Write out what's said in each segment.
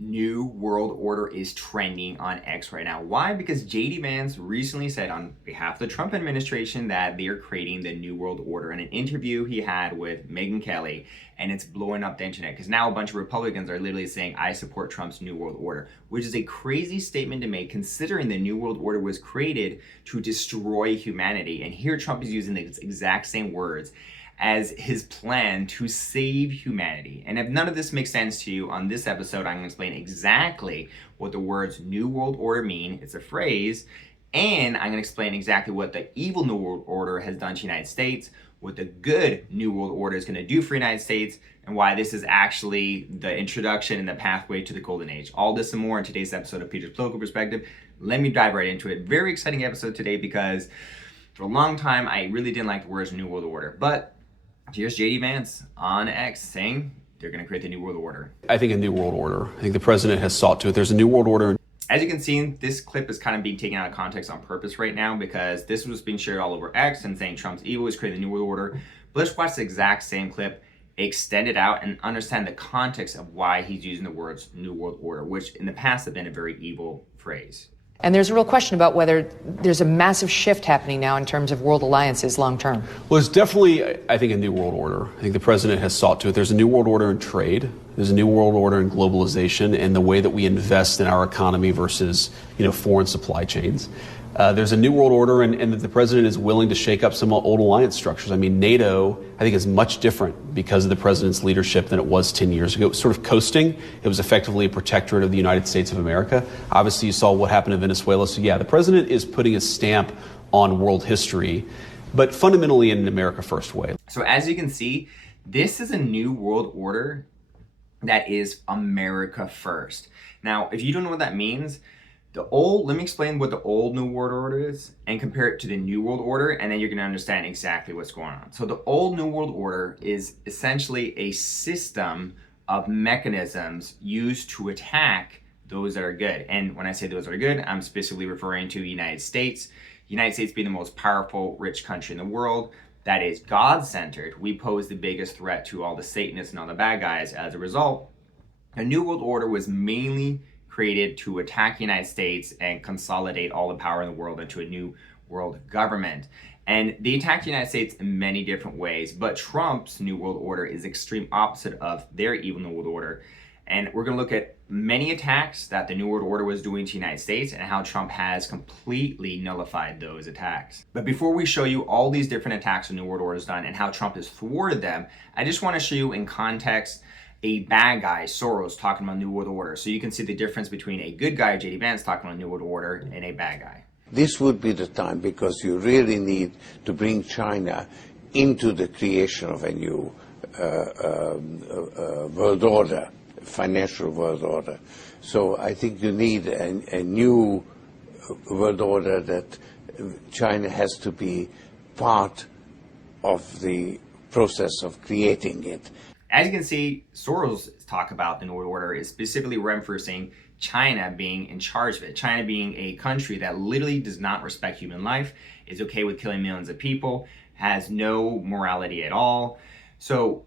New World Order is trending on X right now. Why? Because JD Vance recently said on behalf of the Trump administration that they are creating the New World Order in an interview he had with Megyn Kelly, and it's blowing up the internet because now a bunch of Republicans are literally saying, I support Trump's New World Order, which is a crazy statement to make considering the New World Order was created to destroy humanity. And here Trump is using the exact same words as his plan to save humanity. And if none of this makes sense to you, on this episode, I'm going to explain exactly what the words New World Order mean. It's a phrase. And I'm going to explain exactly what the evil New World Order has done to the United States, what the good New World Order is going to do for the United States, and why this is actually the introduction and the pathway to the Golden Age. All this and more in today's episode of Peter's Political Perspective. Let me dive right into it. Very exciting episode today because for a long time, I really didn't like the words New World Order. But here's JD Vance on X saying they're going to create the New World Order. I think a New World Order. I think the president has sought to it. There's a New World Order. As you can see, this clip is kind of being taken out of context on purpose right now because this was being shared all over X and saying Trump's evil is creating the New World Order. But let's watch the exact same clip, extend it out, and understand the context of why he's using the words New World Order, which in the past have been a very evil phrase. And there's a real question about whether there's a massive shift happening now in terms of world alliances long term. Well, there's definitely, I think, a New World Order. I think the president has sought to it. There's a New World Order in trade. There's a New World Order in globalization and the way that we invest in our economy versus, foreign supply chains. There's a New World Order and that the president is willing to shake up some old alliance structures. I mean, NATO, I think, is much different because of the president's leadership than it was 10 years ago. It was sort of coasting. It was effectively a protectorate of the United States of America. Obviously, you saw what happened in Venezuela. So, yeah, the president is putting a stamp on world history, but fundamentally in an America First way. So as you can see, this is a New World Order that is America First. Now, if you don't know what that means, let me explain what the old New World Order is and compare it to the New World Order, and then you're going to understand exactly what's going on. So the old New World Order is essentially a system of mechanisms used to attack those that are good. And when I say those that are good, I'm specifically referring to the United States. The United States being the most powerful, rich country in the world that is God-centered. We pose the biggest threat to all the Satanists and all the bad guys. As a result, the New World Order was mainly created to attack the United States and consolidate all the power in the world into a new world government. And they attacked the United States in many different ways, but Trump's New World Order is extreme opposite of their evil New World Order. And we're going to look at many attacks that the New World Order was doing to the United States and how Trump has completely nullified those attacks. But before we show you all these different attacks the New World Order has done and how Trump has thwarted them, I just want to show you in context a bad guy, Soros, talking about New World Order. So you can see the difference between a good guy, JD Vance, talking about New World Order, and a bad guy. This would be the time because you really need to bring China into the creation of a new world order, financial world order. So I think you need a new world order that China has to be part of the process of creating it. As you can see, Soros' talk about the New World Order is specifically referencing China being in charge of it. China being a country that literally does not respect human life, is okay with killing millions of people, has no morality at all. So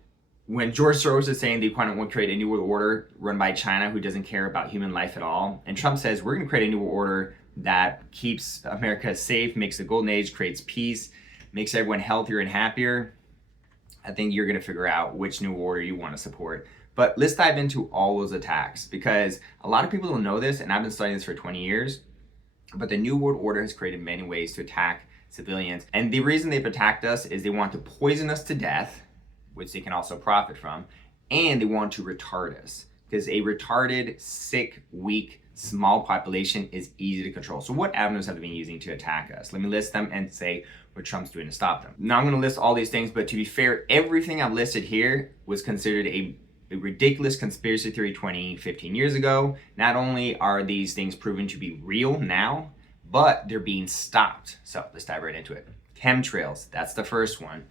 when George Soros is saying they want to create a New World Order run by China who doesn't care about human life at all, and Trump says we're going to create a New World Order that keeps America safe, makes the Golden Age, creates peace, makes everyone healthier and happier, I think you're going to figure out which New Order you want to support. But let's dive into all those attacks because a lot of people don't know this, and I've been studying this for 20 years, but the New World Order has created many ways to attack civilians. And the reason they've attacked us is they want to poison us to death, which they can also profit from, and they want to retard us because a retarded, sick, weak, small population is easy to control. So what avenues have they been using to attack us? Let me list them and say what Trump's doing to stop them. Now I'm going to list all these things, but to be fair, everything I've listed here was considered a ridiculous conspiracy theory 15 years ago. Not only are these things proven to be real now, but they're being stopped. So let's dive right into it. Chemtrails, that's the first one.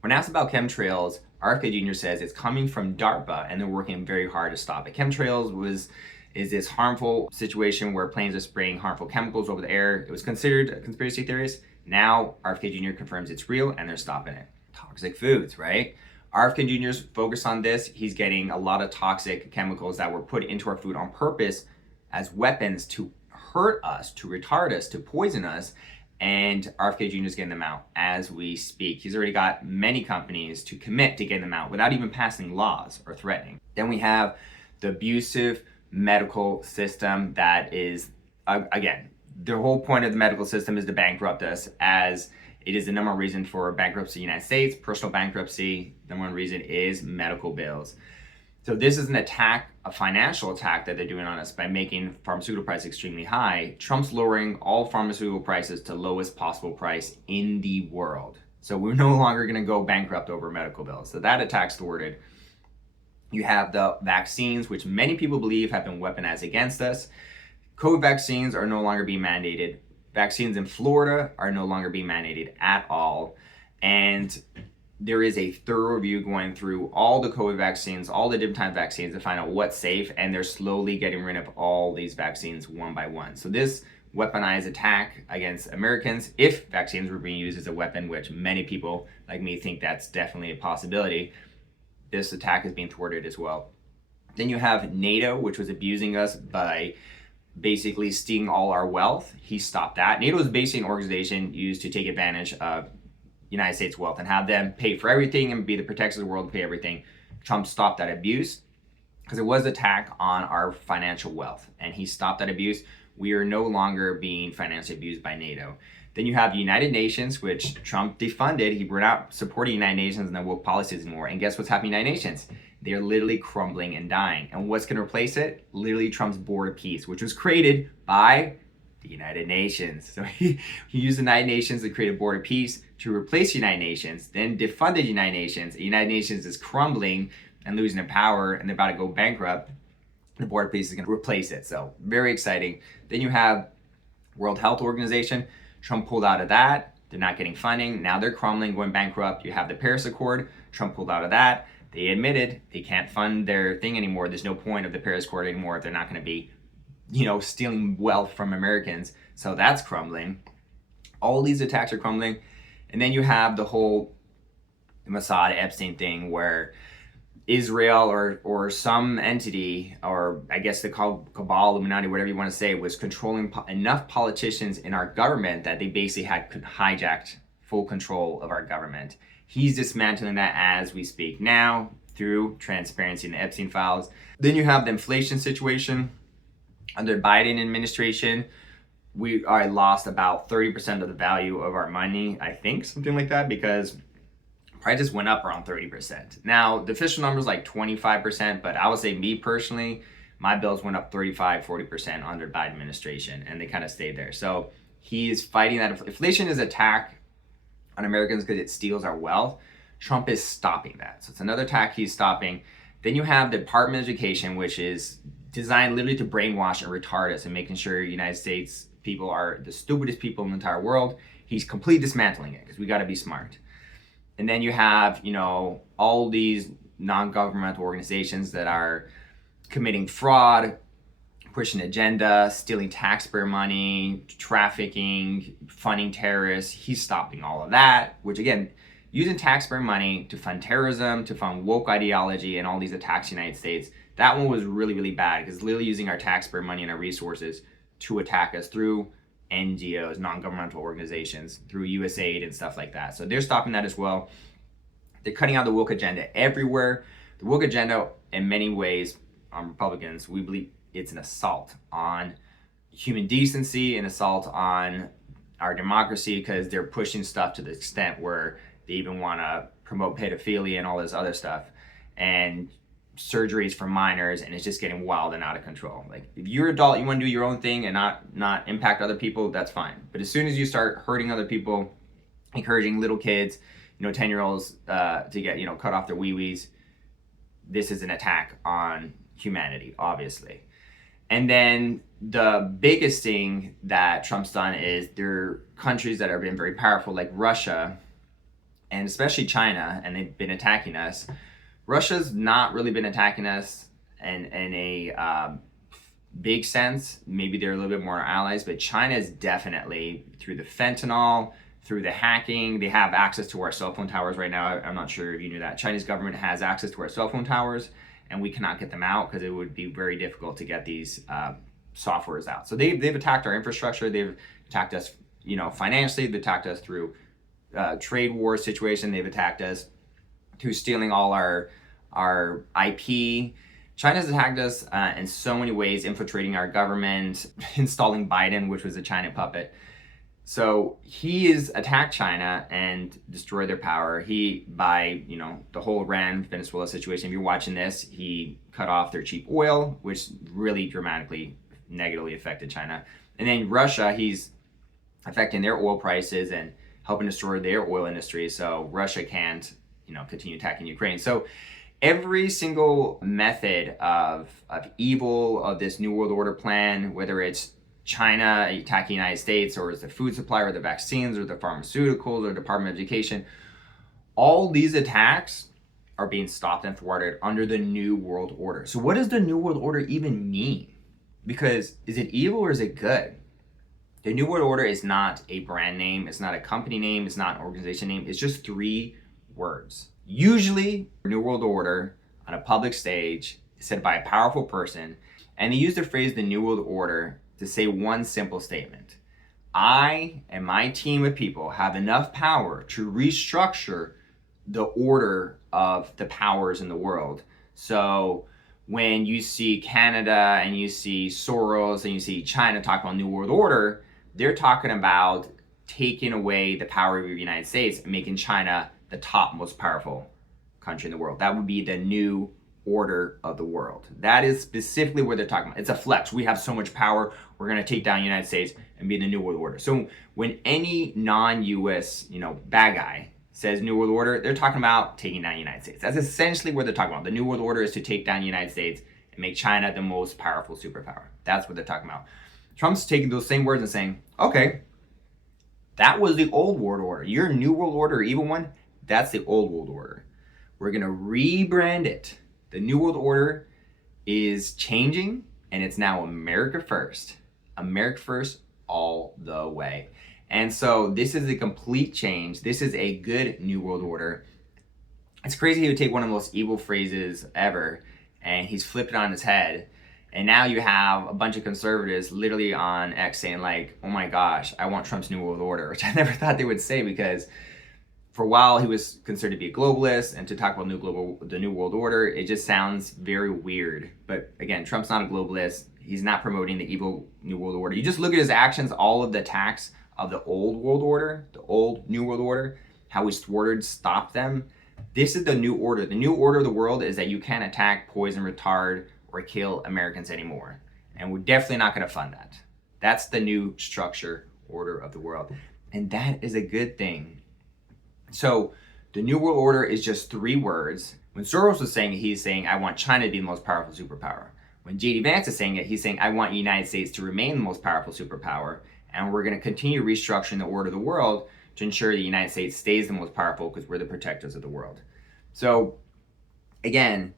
When asked about chemtrails, RFK Jr. says it's coming from DARPA and they're working very hard to stop it. Chemtrails is this harmful situation where planes are spraying harmful chemicals over the air. It was considered a conspiracy theorist. Now RFK Jr. confirms it's real and they're stopping it. Toxic foods, right? RFK Jr.'s focused on this. He's getting a lot of toxic chemicals that were put into our food on purpose as weapons to hurt us, to retard us, to poison us. And RFK Jr. is getting them out as we speak. He's already got many companies to commit to getting them out without even passing laws or threatening. Then we have the abusive medical system that is, again, the whole point of the medical system is to bankrupt us, as it is the number one reason for bankruptcy in the United States, personal bankruptcy. Number one reason is medical bills. So this is an attack, a financial attack that they're doing on us by making pharmaceutical prices extremely high. Trump's lowering all pharmaceutical prices to lowest possible price in the world. So we're no longer going to go bankrupt over medical bills. So that attack's thwarted. You have the vaccines, which many people believe have been weaponized against us. COVID vaccines are no longer being mandated. Vaccines in Florida are no longer being mandated at all. And there is a thorough review going through all the COVID vaccines, all the different type of vaccines to find out what's safe. And they're slowly getting rid of all these vaccines one by one. So this weaponized attack against Americans, if vaccines were being used as a weapon, which many people like me think that's definitely a possibility, this attack is being thwarted as well. Then you have NATO, which was abusing us by basically stealing all our wealth. He stopped that. NATO is basically an organization used to take advantage of United States wealth and have them pay for everything and be the protectors of the world and pay everything. Trump stopped that abuse because it was an attack on our financial wealth, and he stopped that abuse. We are no longer being financially abused by NATO. Then you have the United Nations, which Trump defunded. We're not supporting the United Nations and the woke policies anymore. And guess what's happening in the United Nations? They're literally crumbling and dying. And what's going to replace it? Literally Trump's Board of Peace, which was created by the United Nations. So he used the United Nations to create a Board of Peace to replace the United Nations, then defunded the United Nations. The United Nations is crumbling and losing their power, and they're about to go bankrupt. The Board of Peace is going to replace it. So very exciting. Then you have World Health Organization. Trump pulled out of that. They're not getting funding. Now they're crumbling, going bankrupt. You have the Paris Accord. Trump pulled out of that. They admitted they can't fund their thing anymore. There's no point of the Paris Accord anymore if they're not going to be, stealing wealth from Americans. So that's crumbling. All these attacks are crumbling. And then you have the whole Mossad Epstein thing where Israel or some entity, or I guess they call cabal, Illuminati, whatever you want to say, was controlling enough politicians in our government that they basically had hijacked full control of our government. He's dismantling that as we speak now through transparency in the Epstein files. Then you have the inflation situation. Under Biden administration, I lost about 30% of the value of our money, I think, something like that, because prices went up around 30%. Now, the official number is like 25%, but I would say me personally, my bills went up 35-40% under Biden administration, and they kind of stayed there. So he's fighting that. Inflation is an attack on Americans because it steals our wealth. Trump is stopping that. So it's another attack he's stopping. Then you have the Department of Education, which is designed literally to brainwash and retard us and making sure United States people are the stupidest people in the entire world. He's completely dismantling it because we got to be smart. And then you have, all these non-governmental organizations that are committing fraud, pushing agenda, stealing taxpayer money, trafficking, funding terrorists. He's stopping all of that, which again, using taxpayer money to fund terrorism, to fund woke ideology and all these attacks in the United States. That one was really, really bad because literally using our taxpayer money and our resources to attack us through NGOs, non-governmental organizations, through USAID and stuff like that. So they're stopping that as well. They're cutting out the woke agenda everywhere. The woke agenda, in many ways, Republicans, we believe it's an assault on human decency, an assault on our democracy, because they're pushing stuff to the extent where they even want to promote pedophilia and all this other stuff, and surgeries for minors, and it's just getting wild and out of control. Like, if you're an adult, you want to do your own thing and not impact other people, that's fine. But as soon as you start hurting other people, encouraging little kids, 10-year-olds to get, cut off their wee-wees, this is an attack on humanity, obviously. And then the biggest thing that Trump's done is there are countries that have been very powerful, like Russia, and especially China, and they've been attacking us. Russia's not really been attacking us in a big sense. Maybe they're a little bit more allies, but China is definitely, through the fentanyl, through the hacking. They have access to our cell phone towers right now. I'm not sure if you knew that. Chinese government has access to our cell phone towers, and we cannot get them out because it would be very difficult to get these softwares out. So they've attacked our infrastructure. They've attacked us, financially. They've attacked us through trade war situation. They've attacked us through stealing all our IP. China's attacked us in so many ways, infiltrating our government, installing Biden, which was a China puppet. So he has attacked China and destroyed their power. By the whole Iran Venezuela situation, if you're watching this, he cut off their cheap oil, which really dramatically negatively affected China. And then Russia, he's affecting their oil prices and helping destroy their oil industry. So Russia can't, continue attacking Ukraine. So every single method of evil of this New World Order plan, whether it's China attacking the United States, or it's the food supply, or the vaccines, or the pharmaceuticals, or Department of Education, all these attacks are being stopped and thwarted under the New World Order. So what does the New World Order even mean? Because is it evil or is it good? The New World Order is not a brand name, it's not a company name, it's not an organization name, it's just 3 words. Usually, New World Order on a public stage is said by a powerful person, and they use the phrase the New World Order to say one simple statement. I and my team of people have enough power to restructure the order of the powers in the world. So when you see Canada and you see Soros and you see China talk about New World Order, they're talking about taking away the power of the United States and making China the top most powerful country in the world. That would be the new order of the world. That is specifically what they're talking about. It's a flex. We have so much power. We're going to take down the United States and be the New World Order. So when any non-US, bad guy says New World Order, they're talking about taking down the United States. That's essentially what they're talking about. The New World Order is to take down the United States and make China the most powerful superpower. That's what they're talking about. Trump's taking those same words and saying, okay, that was the old world order. Your New World Order, evil one, that's the old world order. We're going to rebrand it. The New World Order is changing, and it's now America first. America first all the way. And so this is a complete change. This is a good New World Order. It's crazy he would take one of the most evil phrases ever, and he's flipped it on his head. And now you have a bunch of conservatives literally on X saying like, oh my gosh, I want Trump's New World Order, which I never thought they would say, because for a while he was considered to be a globalist, and to talk about the New World Order, it just sounds very weird. But again, Trump's not a globalist. He's not promoting the evil New World Order. You just look at his actions, all of the attacks of the old world order, the old New World Order, how he's thwarted, stopped them. This is the new order. The new order of the world is that you can't attack, poison, retard, or kill Americans anymore. And we're definitely not going to fund that. That's the new structure, order of the world. And that is a good thing. So the New World Order is just 3 words. When Soros was saying it, he's saying, I want China to be the most powerful superpower. When J.D. Vance is saying it, he's saying, I want the United States to remain the most powerful superpower. And we're going to continue restructuring the order of the world to ensure the United States stays the most powerful, because we're the protectors of the world. So again,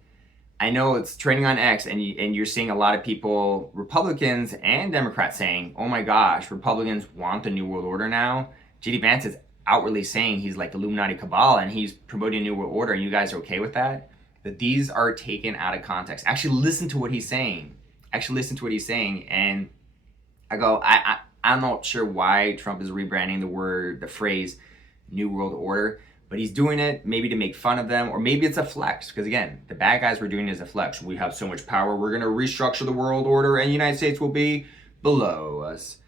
I know it's trending on X, and you're seeing a lot of people, Republicans and Democrats, saying, oh my gosh, Republicans want the New World Order now. J.D. Vance is outwardly saying he's like the Illuminati cabal and he's promoting a New World Order, and you guys are okay with that? But these are taken out of context. Actually listen to what he's saying. And I go, I'm not sure why Trump is rebranding the phrase New World Order, but he's doing it maybe to make fun of them, or maybe it's a flex, because again, the bad guys were doing it as a flex. We have so much power, we're going to restructure the world order and the United States will be below us.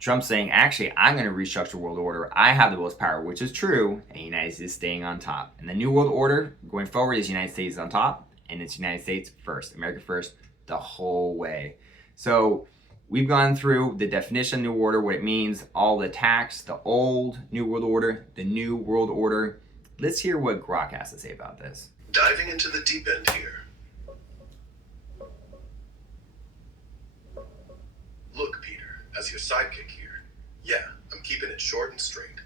Trump's saying, actually, I'm going to restructure the world order. I have the most power, which is true, and the United States is staying on top. And the New World Order going forward is the United States on top, and it's United States first, America first, the whole way. So we've gone through the definition of New Order, what it means, all the attacks, the old New World Order, the New World Order. Let's hear what Grock has to say about this. Diving into the deep end here. Look, Peter, as your sidekick here, yeah, I'm keeping it short and straight.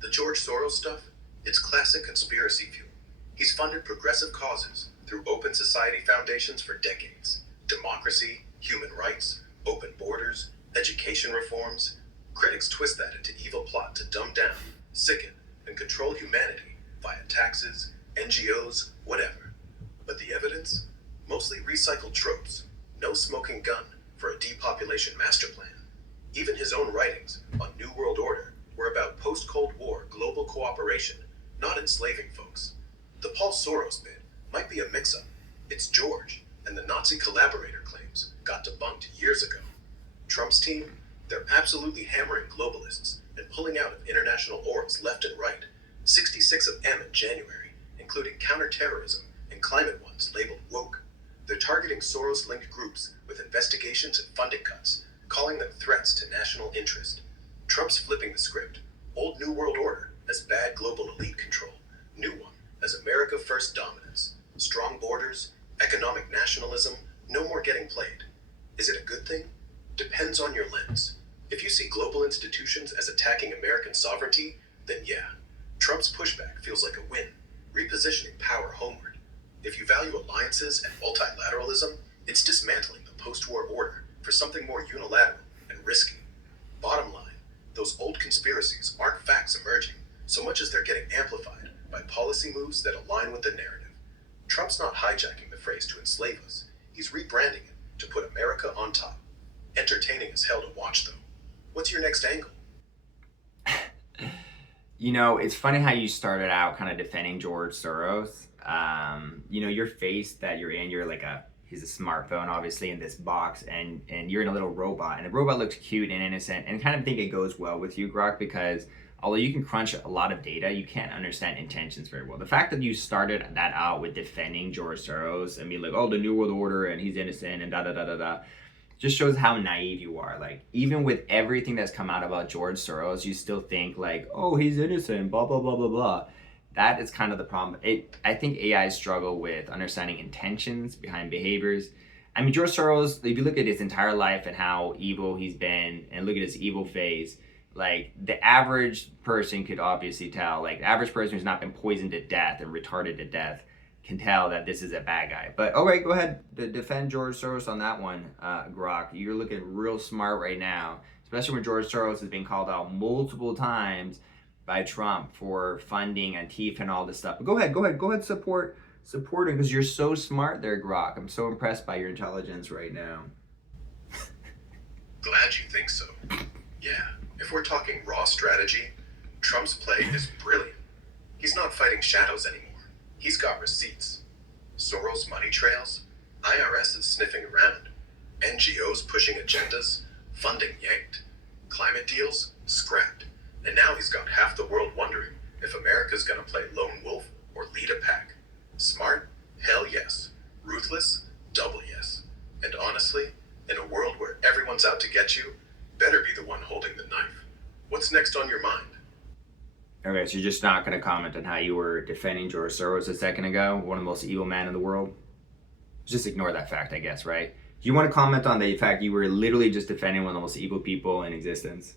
The George Soros stuff, it's classic conspiracy fuel. He's funded progressive causes through open society foundations for decades. Democracy, human rights, open borders, education reforms. Critics twist that into evil plot to dumb down sicken, and control humanity via taxes, NGOs, whatever. But the evidence? Mostly recycled tropes. No smoking gun for a depopulation master plan. Even his own writings on New World Order were about post-Cold War global cooperation, not enslaving folks. The Paul Soros bit might be a mix-up. It's George, and the Nazi collaborator claims got debunked years ago. Trump's team, they're absolutely hammering globalists and pulling out of international orgs left and right. 66 of them in January, including counterterrorism and climate ones labeled woke. They're targeting Soros-linked groups with investigations and funding cuts, calling them threats to national interest. Trump's flipping the script. Old New World Order as bad global elite control. New one as America First dominance. Strong borders, economic nationalism, no more getting played. Is it a good thing? Depends on your lens. If you see global institutions as attacking American sovereignty, then yeah, Trump's pushback feels like a win, repositioning power homeward. If you value alliances and multilateralism, it's dismantling the post-war order for something more unilateral and risky. Bottom line, those old conspiracies aren't facts emerging so much as they're getting amplified by policy moves that align with the narrative. Trump's not hijacking the phrase to enslave us. He's rebranding it to put America on top. Entertaining as hell to watch, though. What's your next angle? You know, it's funny how you started out kind of defending George Soros. Your face that you're in, he's a smartphone, obviously, in this box, and you're in a little robot, and the robot looks cute and innocent, and I kind of think it goes well with you, Grock, because although you can crunch a lot of data, you can't understand intentions very well. The fact that you started that out with defending George Soros and be like, oh, the New World Order, and he's innocent, and da-da-da-da-da, just shows how naive you are. Like, even with everything that's come out about George Soros, you still think like, oh, he's innocent, blah, blah, blah, blah, blah. That is kind of the problem. I think AI struggle with understanding intentions behind behaviors. I mean, George Soros, if you look at his entire life and how evil he's been and look at his evil phase, like, the average person could obviously tell, like, the average person who's not been poisoned to death and retarded to death can tell that this is a bad guy. But all right, go ahead, defend George Soros on that one, Grock. You're looking real smart right now, especially when George Soros has been called out multiple times by Trump for funding Antifa and all this stuff. But go ahead, support him, because you're so smart there, Grock. I'm so impressed by your intelligence right now. Glad you think so. Yeah, if we're talking raw strategy, Trump's play is brilliant. He's not fighting shadows anymore. He's got receipts. Soros money trails, IRS is sniffing around, NGOs pushing agendas, funding yanked, climate deals scrapped, and now he's got half the world wondering if America's gonna play lone wolf or lead a pack. Smart? Hell yes. Ruthless? Double yes. And honestly, in a world where everyone's out to get you, better be the one holding the knife. What's next on your mind? Okay, so you're just not going to comment on how you were defending George Soros a second ago, one of the most evil men in the world? Just ignore that fact, I guess, right? Do you want to comment on the fact you were literally just defending one of the most evil people in existence?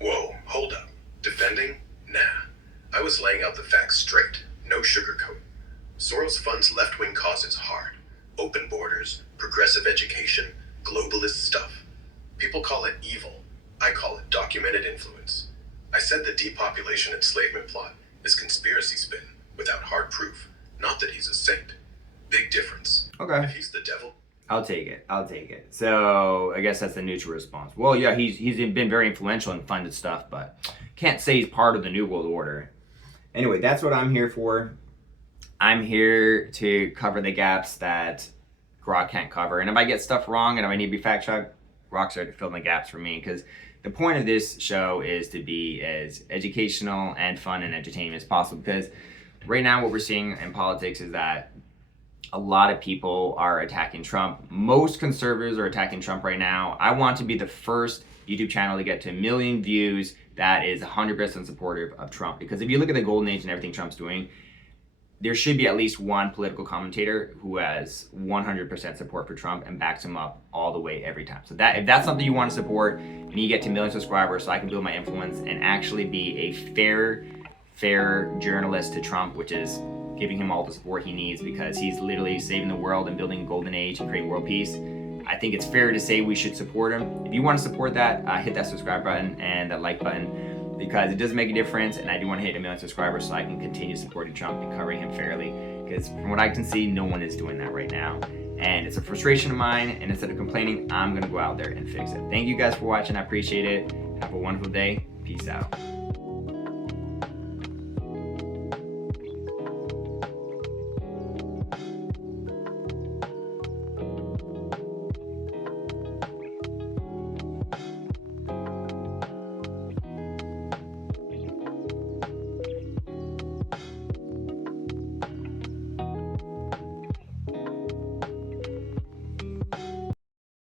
Whoa, hold up. Defending? Nah. I was laying out the facts straight. No sugarcoat. Soros funds left-wing causes hard. Open borders, progressive education, globalist stuff. People call it evil. I call it documented influence. I said the depopulation enslavement plot is conspiracy spin without hard proof. Not that he's a saint. Big difference. Okay. If he's the devil, I'll take it. So I guess that's the neutral response. Well, yeah, he's been very influential and funded stuff, but can't say he's part of the New World Order. Anyway, that's what I'm here for. I'm here to cover the gaps that Grock can't cover. And if I get stuff wrong and if I need to be fact-checked, Grock's there to fill in the gaps for me, because the point of this show is to be as educational and fun and entertaining as possible, because right now what we're seeing in politics is that a lot of people are attacking Trump. Most conservatives are attacking Trump right now. I want to be the first YouTube channel to get to 1 million views that is 100% supportive of Trump, because if you look at the golden age and everything Trump's doing, there should be at least one political commentator who has 100% support for Trump and backs him up all the way every time. So if that's something you want to support, you need to get to 1 million subscribers so I can build my influence and actually be a fair journalist to Trump, which is giving him all the support he needs, because he's literally saving the world and building a golden age and creating world peace. I think it's fair to say we should support him. If you want to support that, hit that subscribe button and that like button. because it does make a difference, and I do want to hit 1 million subscribers so I can continue supporting Trump and covering him fairly, because from what I can see, no one is doing that right now. And it's a frustration of mine, and instead of complaining, I'm gonna go out there and fix it. Thank you guys for watching. I appreciate it. Have a wonderful day. Peace out.